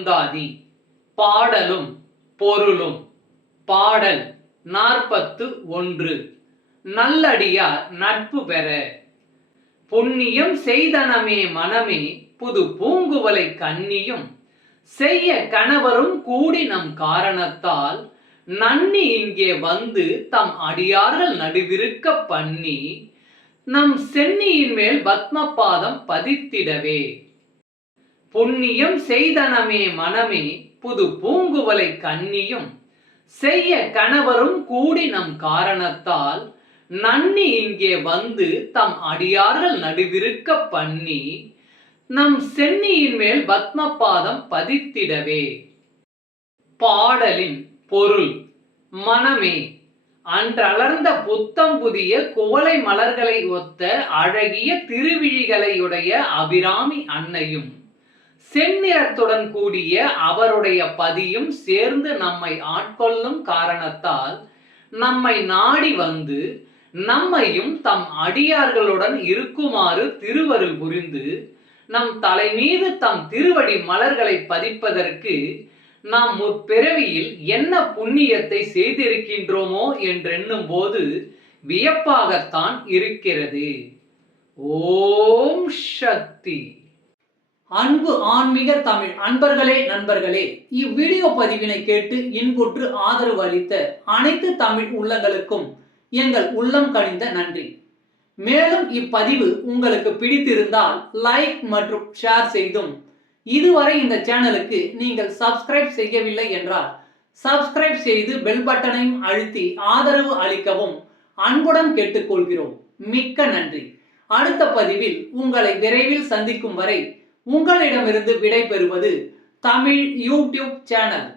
அந்தாதி. பாடலும் பொருளும். பாடல் 41. நல்லடியார் நட்பு பெற. புண்ணியம் செய்தனமே மனமே புது பூங்குவலை கன்னியும் செய்ய கணவரும் கூடி நம் காரணத்தால் நன்னி இங்கே வந்து தம் அடியார்கள் நடுவிருக்க பண்ணி நம் சென்னியின் மேல் பத்மபாதம் பதித்திடவே. புண்ணியம் செய்தனமே மனமே புது பூங்குவலை கன்னியும் செய்ய கணவரும் கூடி நம் காரணத்தால் நன்னி இங்கே வந்து தம் அடியார்கள் நடுவிருக்க பண்ணி நம் சென்னியின் மேல் பத்மபாதம் பதித்திடவே. பாடலின் பொருள். மனமே, அன்றளர்ந்த புத்தம் புதிய குவளை மலர்களை ஒத்த அழகிய திருவிழிகளையுடைய அபிராமி அன்னையும் செந்நிறத்துடன் கூடிய அவருடைய பதியும் சேர்ந்து நம்மை ஆட்கொள்ளும் காரணத்தால் நம்மை நாடி வந்து நம்மையும் தம் அடியார்களுடன் இருக்குமாறு திருவருள் புரிந்து நம் தலை மீது தம் திருவடி மலர்களை பதிப்பதற்கு நாம் முற்பிறவியில் என்ன புண்ணியத்தை செய்திருக்கின்றோமோ என்றெண்ணும் போது வியப்பாகத்தான் இருக்கிறது. ஓம் சக்தி. அன்பு ஆன்மீக தமிழ் அன்பர்களே, நண்பர்களே, இவ்வீடியோ பதிவினை கேட்டு இன்புற்று ஆதரவு அளித்த அனைத்து தமிழ் உள்ளங்களுக்கும் எங்கள் உள்ளம் கனிந்த நன்றி. மேலும் இப்பதிவு உங்களுக்கு பிடித்திருந்தால் லைக் மற்றும் ஷேர் செய்தும், இதுவரை இந்த சேனலுக்கு நீங்கள் சப்ஸ்கிரைப் செய்யவில்லை என்றால் சப்ஸ்கிரைப் செய்து பெல் பட்டனையும் அழுத்தி ஆதரவு அளிக்கவும் அன்புடன் கேட்டுக்கொள்கிறோம். மிக்க நன்றி. அடுத்த பதிவில் உங்களை விரைவில் சந்திக்கும் வரை உங்களிடமிருந்து விடை பெறுவது தமிழ் யூடியூப் சேனல்.